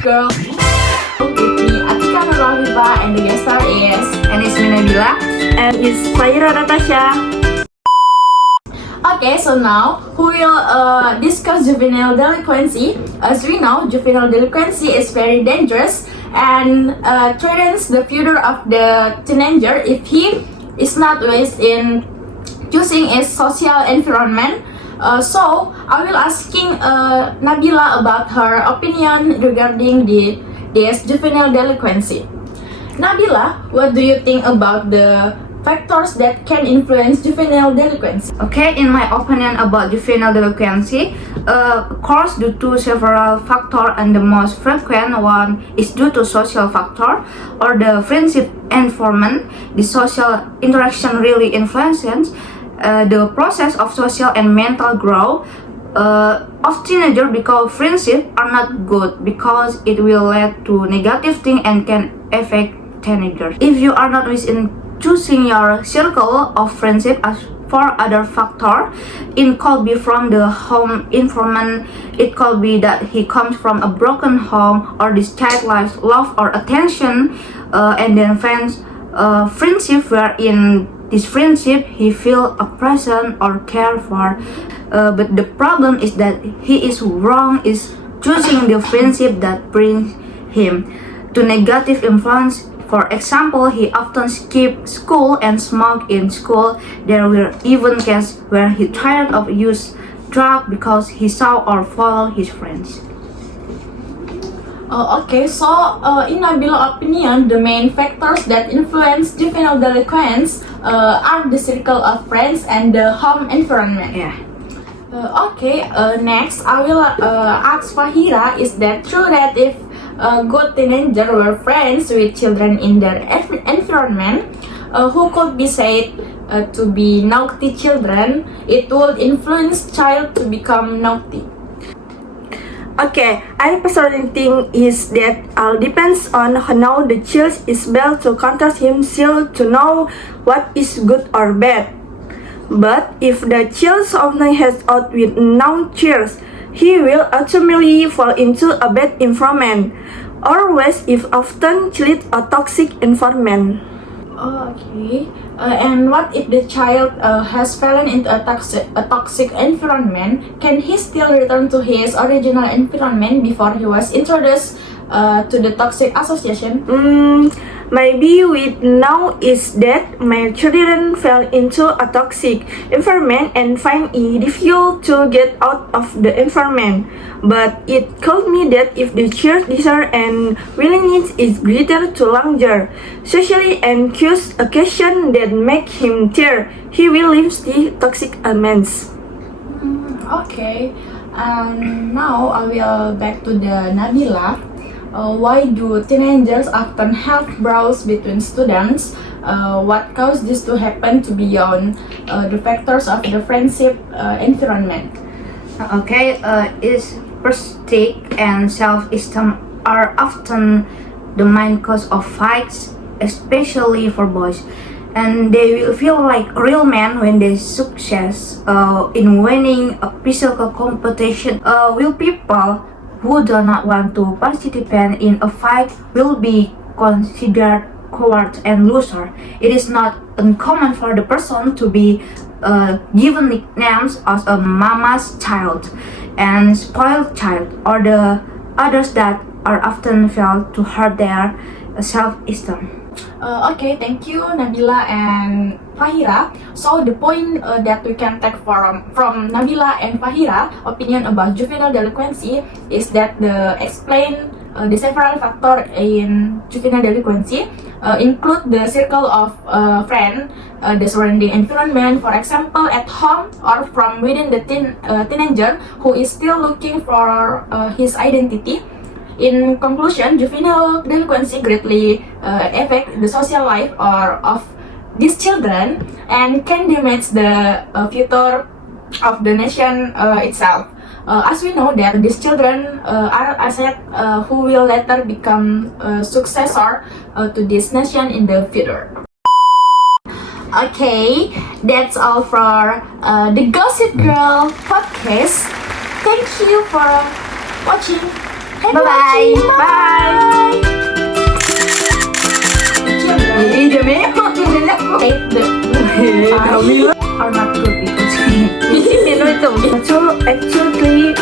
Gossip Girl. With me, Atika Nurulhiba, and the guest star is... And it's me Nabila. And it's Fahira Natasha. Okay, so now we will discuss juvenile delinquency. As we know, juvenile delinquency is very dangerous and threatens the future of the teenager if he is not wise in choosing his social environment. So I will asking Nabila about her opinion regarding this juvenile delinquency. Nabila, what do you think about the factors that can influence juvenile delinquency? Okay, in my opinion about juvenile delinquency, occurs due to several factors, and the most frequent one is due to social factor or the friendship environment. The social interaction really influences the process of social and mental growth of teenagers, because friendships are not good because it will lead to negative things and can affect teenagers. If you are not within choosing your circle of friendship as for other factor, it could be from the home environment, it could be that he comes from a broken home, or this child lacks love or attention, and then friendship where in this friendship he feel a present or care for, but the problem is that he is wrong is choosing the friendship that brings him to negative influence. For example, he often skip school and smoke in school. There were even cases where he tired of use drug because he saw or follow his friends. Okay, so in Nabila's opinion, the main factors that influence juvenile delinquents are the circle of friends and the home environment. Yeah. Next I will ask Fahira, is that true that if good teenagers were friends with children in their environment who could be said to be naughty children, it would influence child to become naughty? Okay, I personally think is that all depends on how the child is built to control himself to know what is good or bad. But if the child often has out with no cheers, he will ultimately fall into a bad environment, or worse if often lead a toxic environment. Okay. And what if the child has fallen into a toxic environment? Can he still return to his original environment before he was introduced to the toxic association? Maybe we know is that my children fell into a toxic environment and find it difficult to get out of the environment. But it told me that if the child desire and willingness is greater to longer, socially and choose occasion that make him tear, he will leave the toxic elements. Okay. And now I will back to the Nabila. Why do teenagers often have brawls between students? What caused this to happen to beyond the factors of the friendship environment? Okay, is prestige and self-esteem are often the main cause of fights, especially for boys, and they will feel like real men when they success in winning a physical competition. Will people who do not want to participate in a fight will be considered coward and loser. It is not uncommon for the person to be given nicknames as a mama's child and spoiled child, or the others that are often felt to hurt their self-esteem. Okay, thank you Nabila and Fahira. So the point that we can take from Nabila and Fahira opinion about juvenile delinquency is that explain the several factors in juvenile delinquency include the circle of friends, the surrounding environment, for example at home or from within the teenager who is still looking for his identity. In conclusion, juvenile delinquency greatly affect the social life of these children and can damage the future of the nation itself. As we know that these children are assets who will later become successor to this nation in the future. Okay, that's all for the Gossip Girl podcast. Thank you for watching. Bye bye. Bye. Ih, demi Take the are not good because Actually,